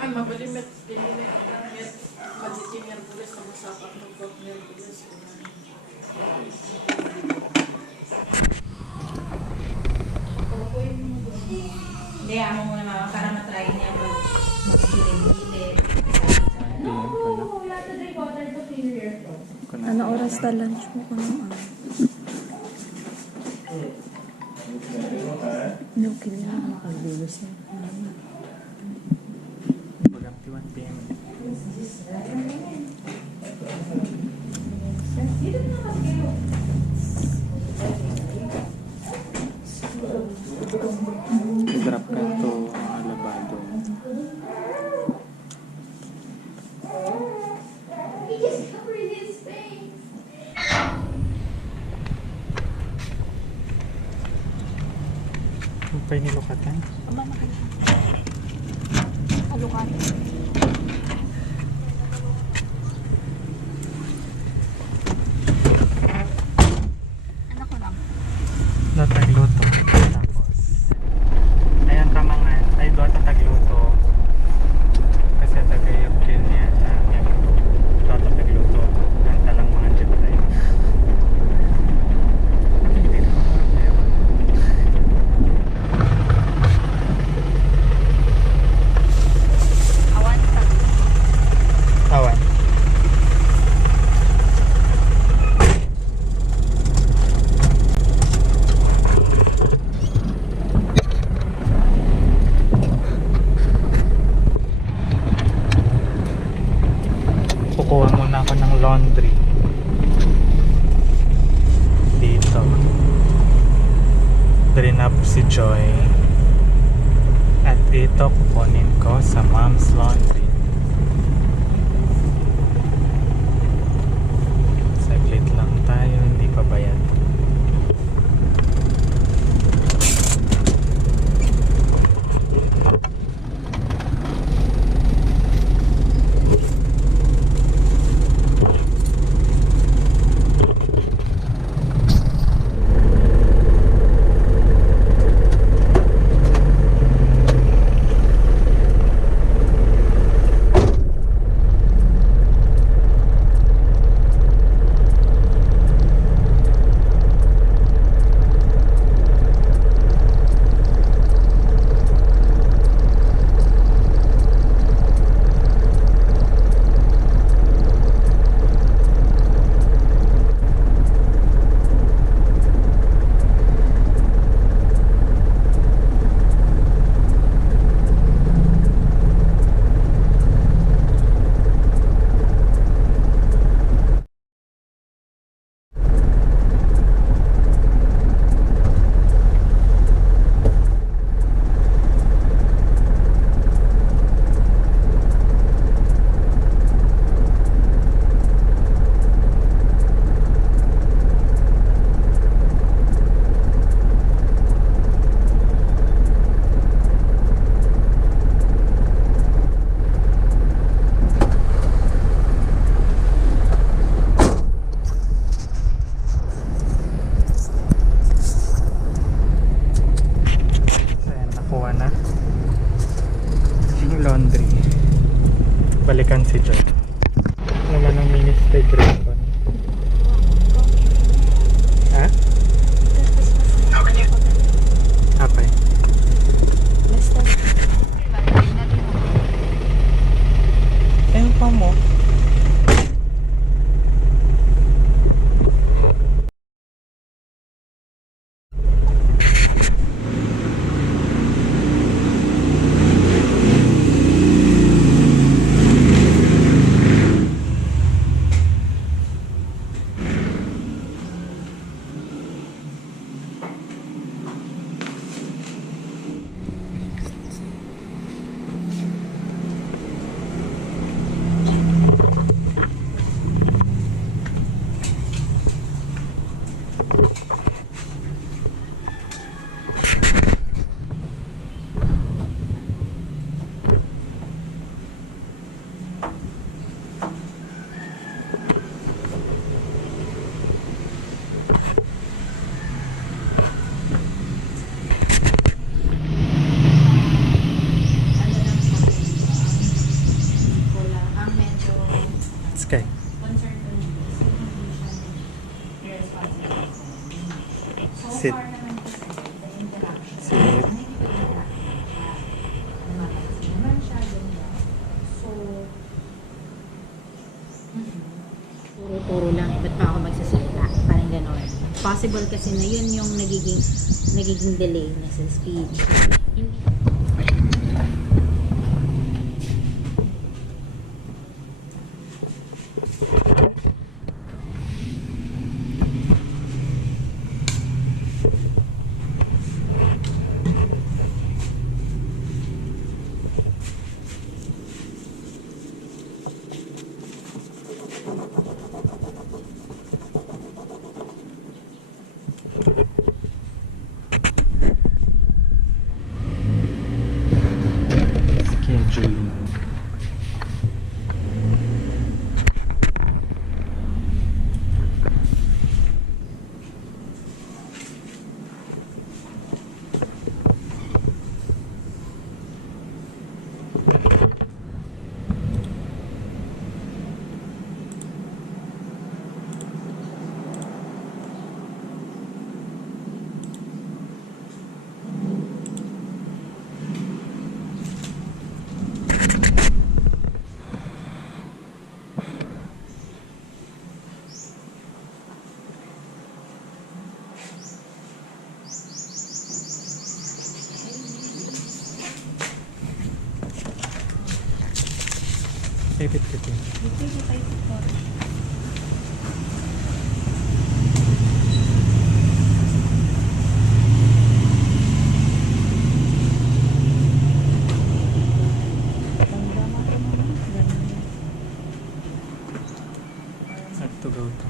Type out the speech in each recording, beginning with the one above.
Ay, mabalimit. Dinilit langit. Majiting Hercules na masapak ng Port Hercules. Hindi, amo muna mama para matry niya mag-gilid-gilid. Ano oras na lunch mo ko naman? No, kailangan makagbilos na. Pag 1 p.m. Grab ka to alabado. Upay ni Lukatan. Mama ka lang. Halukan. Anak ko lang. Tagluto. Tapos, ayan ka mga, ay doon tagluto. Kasi tagayap din niya sa niya. Doon tagluto. Ganta lang mga jibray. Awan pa. Awan. Kukuha muna ako ng laundry dito. Drain up si Joy at ito kukunin ko sa Mom's Laundry. Saglit lang tayo, hindi pa bayad. Laundry. Balikan si Joy. Naman ang mini stay Grayson. Ha? Apay. Basta. Ayun pa mo. Sit. far naman kasi the interaction. Sit. Lumalabas naman siya, ganyan. So, Puro-puro lang, ba't pa ako magsasalita? Parang gano'n. Possible kasi na yun yung nagiging delay na sa speech. Hindi. Scheduling. Ipit ko din. dito yung tayo po. Have to go to.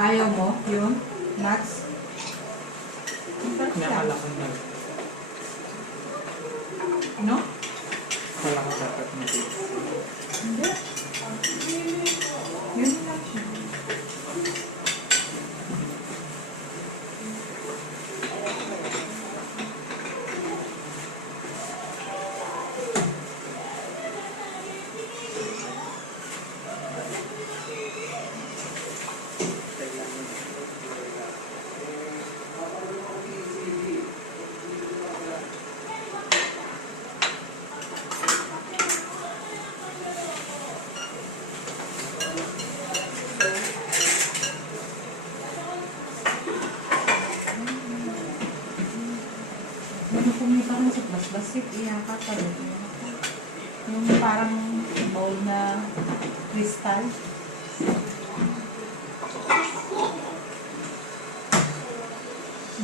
Ayaw mo yun? Nuts? Nakala ko na. No? Kala ko dapat mag-ipit. Hindi. Yun lang siya. Ano pumita mo sa plastic, iyaka pa rin. Yung parang bowl na crystal.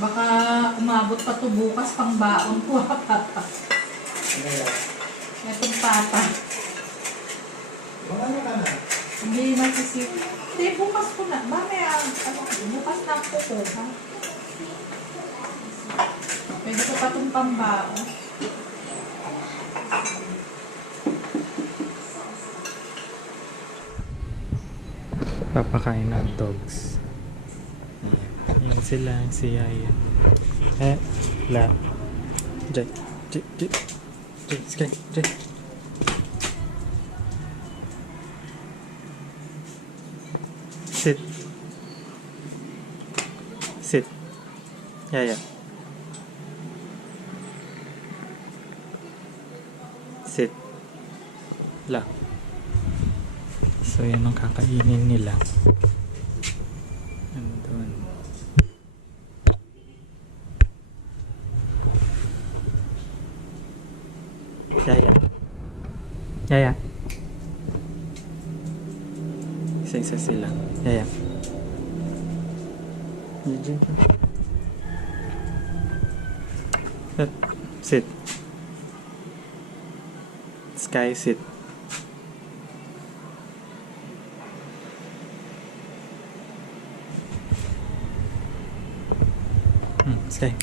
Baka umabot pa to bukas pang baon ko. Itong pata. Hindi masisip. Hindi, bukas ko na. Ba, may bukas na ako ko, ha? Pwede ko pa itong pambaon. Papakain ng dogs. Yan sila, si Yaya. La. Jay. Sky. Jay. Sit. Sit. Yaya. Sit. La. So yan ang kakainin nila. Andun. Yaya. Yaya. Isa-isa sila. Yaya. Sit. Sky, sit. Stay.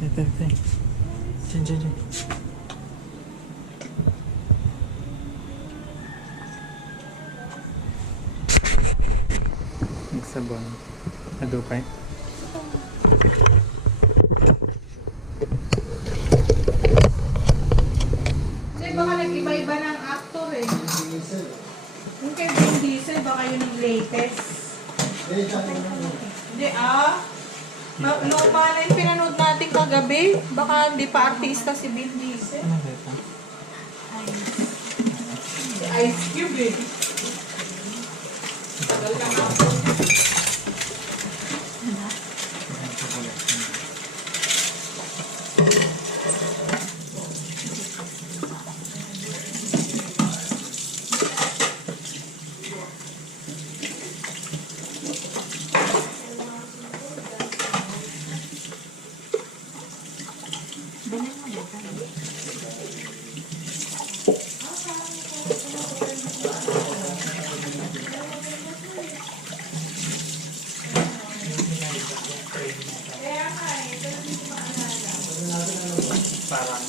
Stay. Diyan. Nagsabon. Adupay. Kasi baka nag-iba-iba ng actor eh. Yung kay Vin Diesel, baka yun yung latest. Hindi luma na yung pinanood natin kagabi. Baka hindi pa artista si Vin Diesel. Ano ba ito? Si Ice Cube eh. Tagal ka na ako. Parang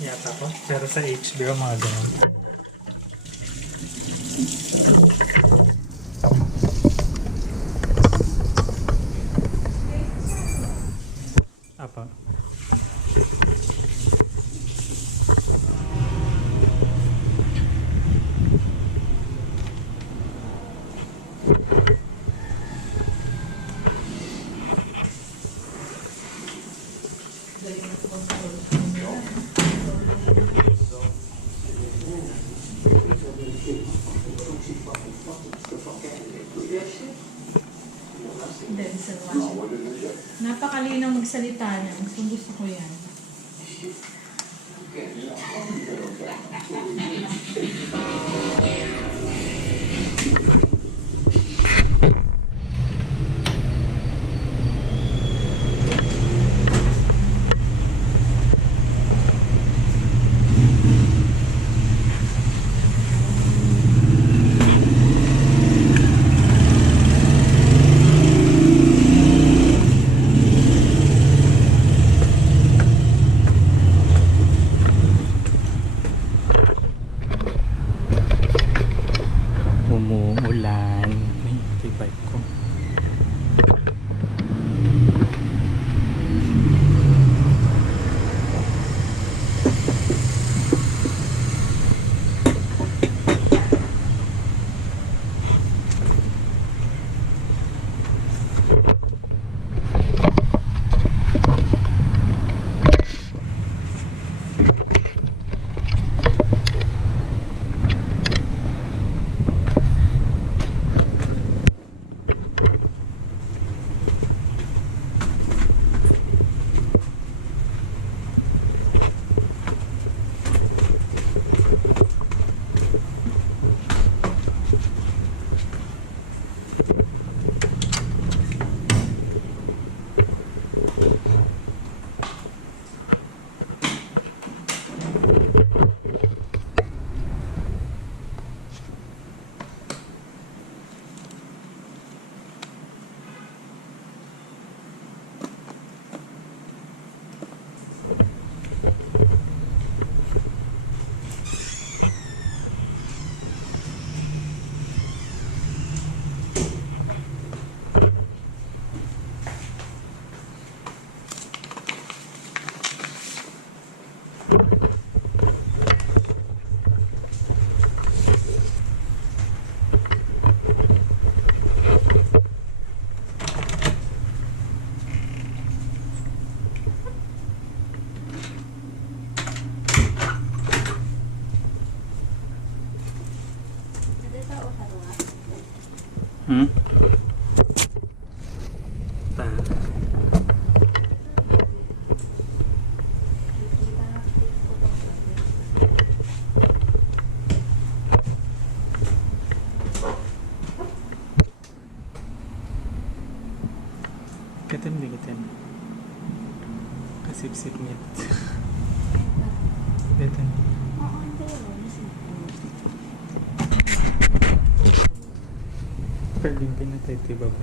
yata ko. Pero sa HBO, mga ganun. Apa? Denzel Washington. Napakalinaw magsalita niya. Gusto ko yan. Umuulan. May bike ko. Ta. Bigitin. Kasip-sip niya. Bigitin. Oo, hindi. Pwedeng pinatay ito yung baba.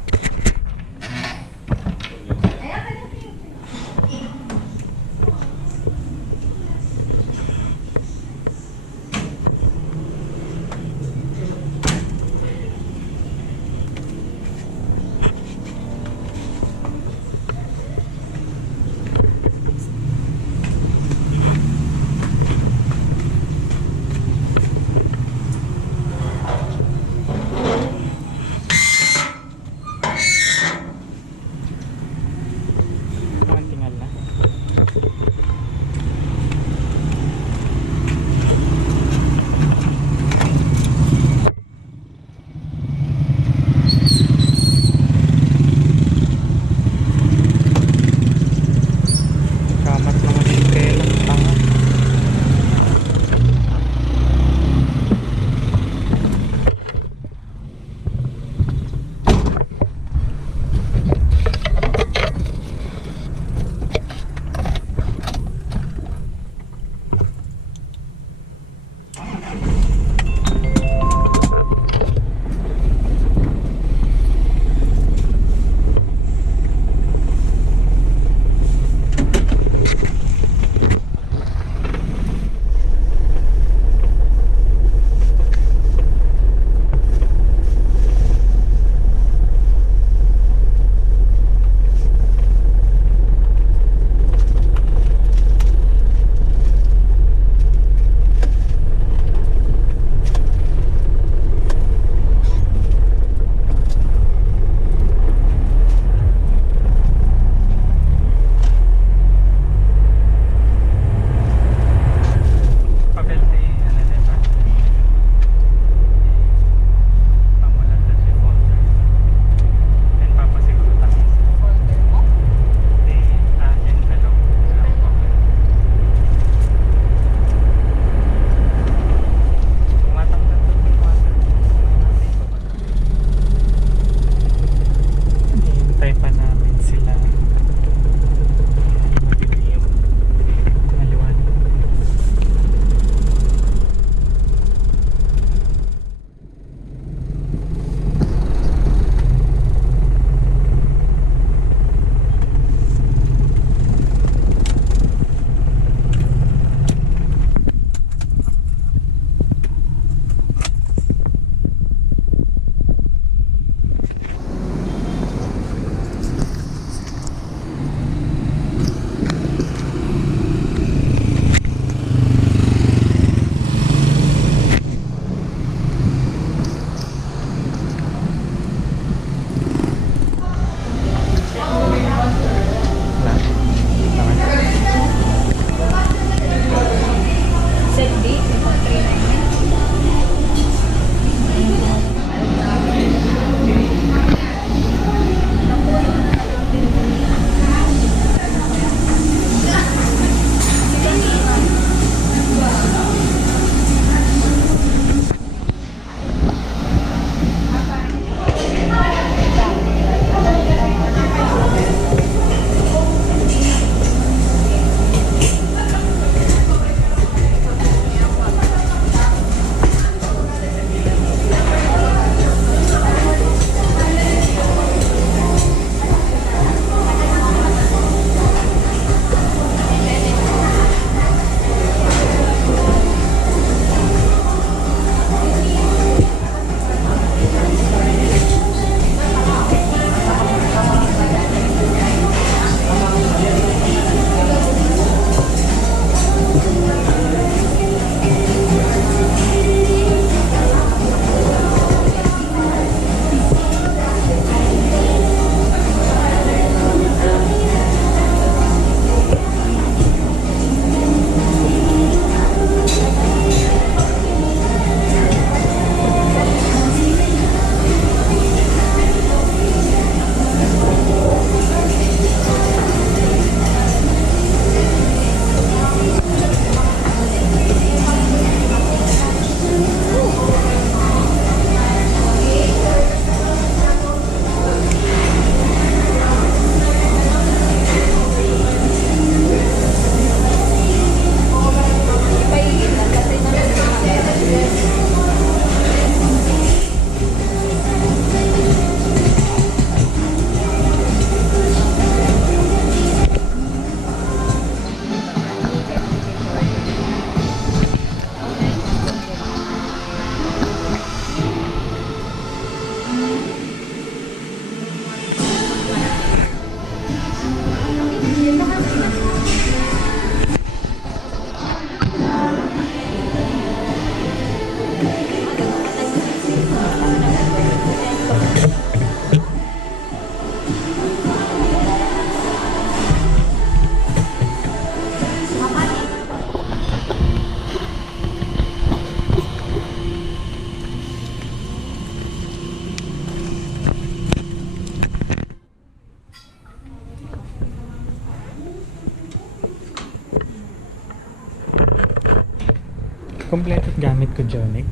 Kompleto gamit ko, Jonic.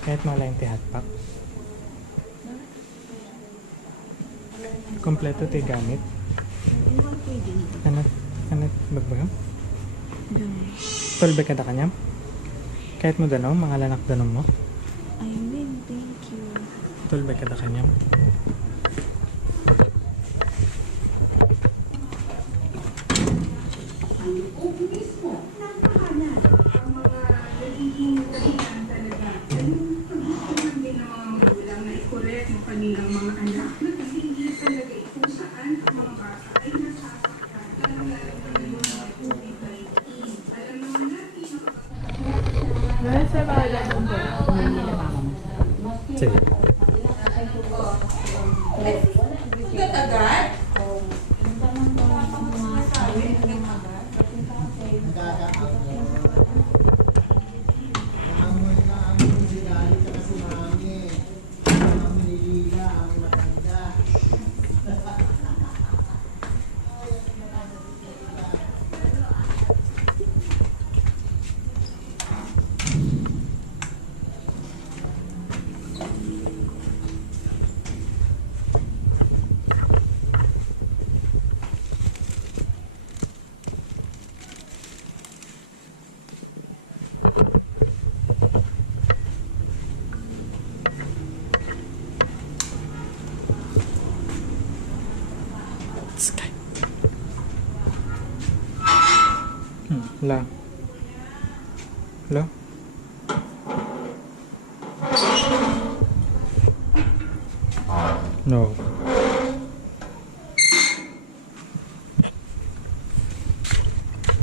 Kahit mala yung tihatpak. Kompleto ti gamit. Ano, bagbagam? Tolbe ka da kanyam? Kahit mo danaw, mga lanak danaw mo? I mean, thank you. Tolbe ka da kanyam? Nasa bahala po ba? Hindi nila mama mo. Sige. Sky. La. La. No.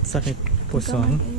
Sakit puson.